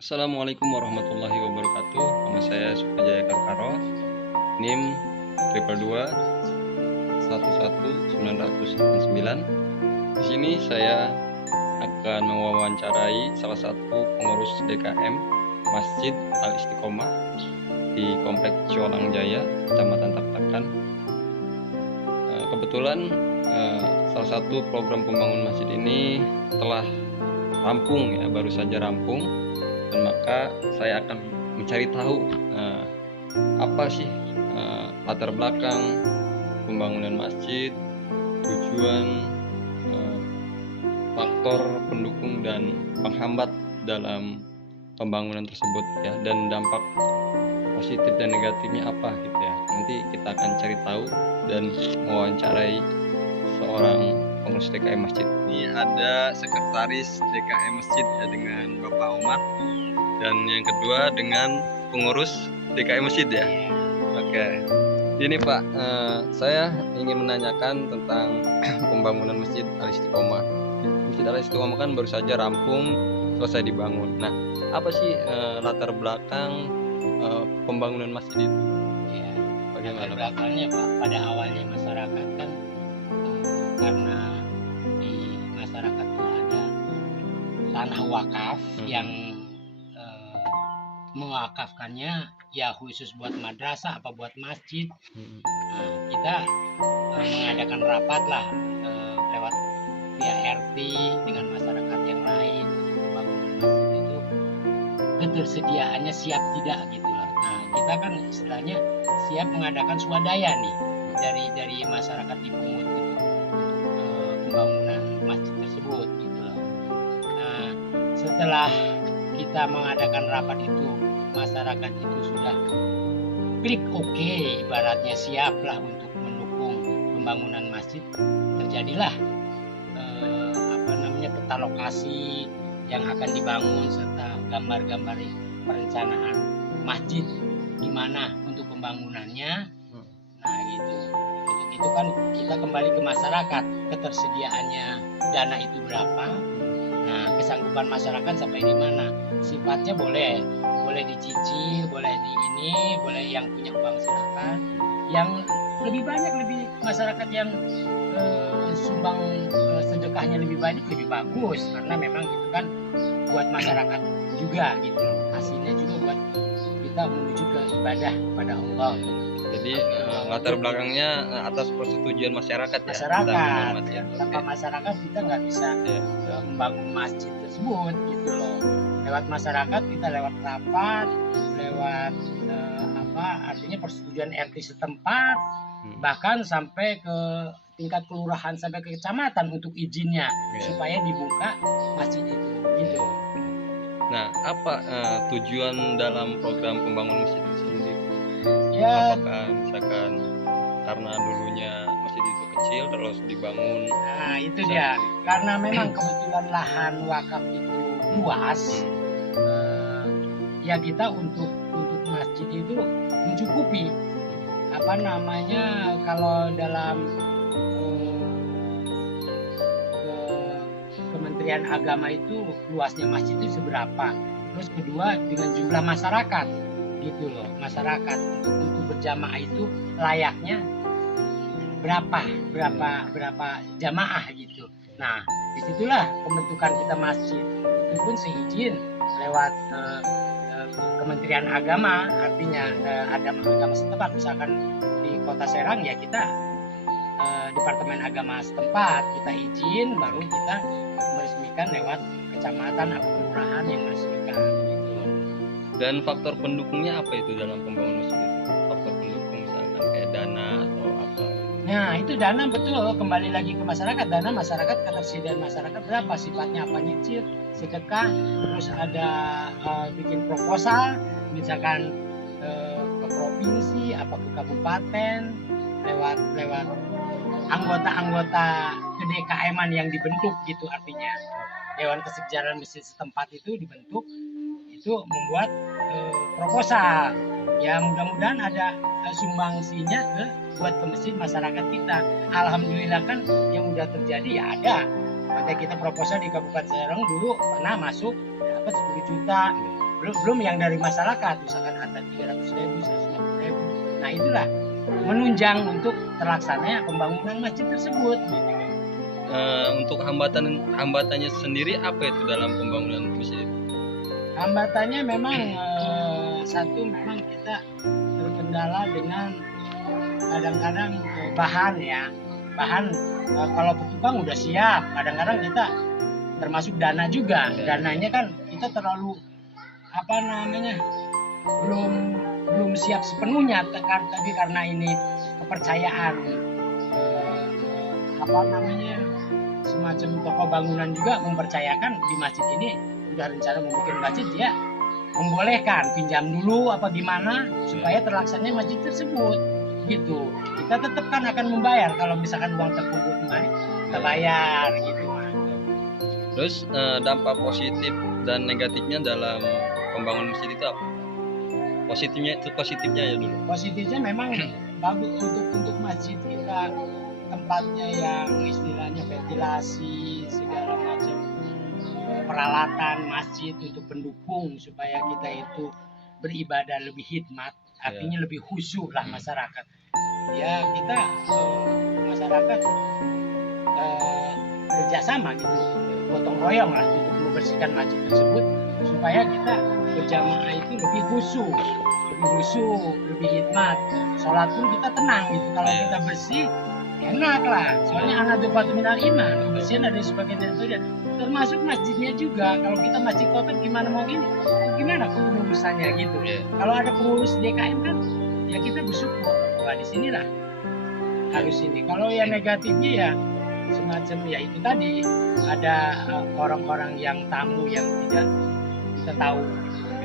Assalamualaikum warahmatullahi wabarakatuh. Nama saya Sukajaya Karkaro, NIM 222 11989. Di sini saya akan mewawancarai salah satu pengurus DKM Masjid Al Istiqomah di Komplek Ciwalang Jaya, Kecamatan Taptakan. Kebetulan salah satu program pembangunan masjid ini telah rampung, ya, baru saja rampung. Dan maka saya akan mencari tahu apa sih latar belakang pembangunan masjid, tujuan, faktor pendukung dan penghambat dalam pembangunan tersebut, ya, dan dampak positif dan negatifnya apa gitu ya. Nanti kita akan cari tahu dan mewawancarai seorang pengurus DKM Masjid. Ini ada sekretaris DKM Masjid, ya, dengan Bapak Omar, dan yang kedua dengan pengurus DKM Masjid, ya. Oke. Ini Pak, saya ingin menanyakan tentang pembangunan Masjid Al Istiqomah. Masjid Al Istiqomah kan baru saja rampung, selesai dibangun. Nah, apa sih latar belakang pembangunan masjid itu? Ya, Bagaimana latar Pak? belakangnya Pak, pada awalnya masyarakat kan karena di masyarakat itu ada tanah wakaf yang mewakafkannya ya khusus buat madrasah apa buat masjid. Nah, kita mengadakan rapat lah lewat via RT dengan masyarakat yang lain bangunan masjid itu ketersediaannya siap tidak gitu lah. Nah, kita kan istilahnya siap mengadakan swadaya nih dari masyarakat dipungut untuk pembangunan masjid tersebut gitu loh. Nah, setelah kita mengadakan rapat itu, masyarakat itu sudah klik oke, ibaratnya siap lah untuk mendukung pembangunan masjid. Terjadilah peta lokasi yang akan dibangun serta gambar-gambar perencanaan masjid gimana untuk pembangunannya. Nah gitu. Untuk itu kan kita kembali ke masyarakat, ketersediaannya dana itu berapa. Nah, kesanggupan masyarakat sampai di mana? Sifatnya boleh dicicil, boleh di ini, boleh yang punya uang silakan. Yang lebih banyak masyarakat yang sumbang sedekahnya lebih banyak lebih bagus, karena memang itu kan buat masyarakat juga gitu. Hasilnya juga buat kita menuju ke ibadah pada Allah. Jadi latar belakangnya atas persetujuan masyarakat, ya. Masyarakat, ya. Tanpa masyarakat kita nggak bisa membangun masjid tersebut gitu loh. Lewat masyarakat kita lewat rapat, lewat artinya persetujuan RT setempat, bahkan sampai ke tingkat kelurahan sampai ke kecamatan untuk izinnya supaya dibuka masjid itu gitu. Nah, apa tujuan dalam program pembangunan masjid itu sendiri? Ya, apakah misalkan karena dulunya masjid itu kecil terus dibangun? Nah itu dia, karena memang kebetulan lahan wakaf itu luas, ya kita untuk masjid itu mencukupi kalau dalam Kementerian Agama itu luasnya masjid itu seberapa, terus kedua dengan jumlah masyarakat gitu loh, masyarakat untuk berjamaah itu layaknya berapa jamaah gitu. Nah disitulah pembentukan kita masjid itu pun seizin lewat Kementerian Agama, artinya ada agama setempat, misalkan di Kota Serang ya kita Departemen Agama setempat kita izin, baru kita meresmikan lewat kecamatan atau kelurahan yang meresmikan gitu. Dan faktor pendukungnya apa itu dalam pembangunan masjid? Faktor pendukung misalkan kayak dana atau apa? Nah itu dana betul, kembali lagi ke masyarakat. Dana masyarakat, ketersediaan masyarakat berapa, sifatnya apa, nyicil, sedekah, terus ada bikin proposal misalkan ke provinsi apa ke kabupaten lewat anggota-anggota ke-DKM-an yang dibentuk gitu, artinya Dewan Kesejahteraan Masjid setempat itu dibentuk, itu membuat proposal. Ya mudah-mudahan ada sumbangsinya buat ke masjid masyarakat kita. Alhamdulillah kan yang udah terjadi ya ada Makanya kita proposal di Kabupaten Serang dulu pernah masuk dapat 10 juta. Belum yang dari masyarakat, misalkan ada 300.000, 150.000. Nah itulah menunjang untuk terlaksananya pembangunan masjid tersebut. Gitu. Untuk hambatannya sendiri apa itu dalam pembangunan masjid? Hambatannya memang satu, memang kita terkendala dengan kadang-kadang bahan ya. Bahan kalau petukang udah siap, kadang-kadang kita termasuk dana juga. Dananya kan kita terlalu belum siap sepenuhnya, tapi karena ini kepercayaan semacam toko bangunan juga mempercayakan di masjid ini udah rencana membuat masjid, dia membolehkan pinjam dulu apa gimana supaya terlaksananya masjid tersebut gitu. Kita tetap kan akan membayar kalau misalkan uang terkumpul kembali, kita bayar gitu. Terus dampak positif dan negatifnya dalam pembangunan masjid itu apa? Positifnya ya dulu. Positifnya memang bagus untuk masjid kita, tempatnya yang istilahnya ventilasi segala macam peralatan masjid untuk pendukung supaya kita itu beribadah lebih hikmat, artinya lebih khusyuk lah masyarakat. Ya kita masyarakat kerjasama gitu, gotong royong lah untuk membersihkan masjid tersebut supaya kita berjamaah itu lebih khusyuk, lebih hikmat. Sholat pun kita tenang gitu. Kalau kita bersih, enak lah. Soalnya anak dupatu minal iman, kebersihan ada sebagian dari itu. Termasuk masjidnya juga. Kalau kita masjid kotor gimana mau gini? Gimana kepengurusannya gitu? Kalau ada pengurus DKM kan, ya kita bersyukur. Wah di sinilah harus ini. Kalau yang negatifnya ya semacam ya itu tadi, ada orang-orang yang tamu yang tidak kita tahu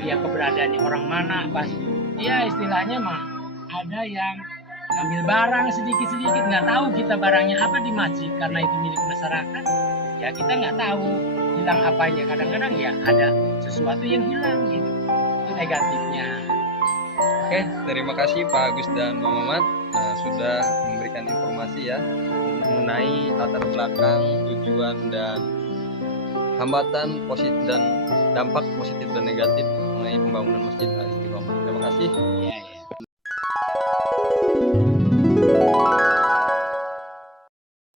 dia keberadaannya orang mana, pas ya istilahnya mah ada yang ambil barang sedikit-sedikit, nggak tahu kita barangnya apa di masjid karena itu milik masyarakat, ya kita nggak tahu hilang apanya. Kadang-kadang ya ada sesuatu yang hilang gitu, itu negatifnya. Oke, terima kasih Pak Agus dan Pak Mamat sudah memberikan informasi ya mengenai latar belakang, tujuan dan hambatan positif dan dampak positif dan negatif mengenai pembangunan Masjid Al Istiqomah. Terima kasih. Ya.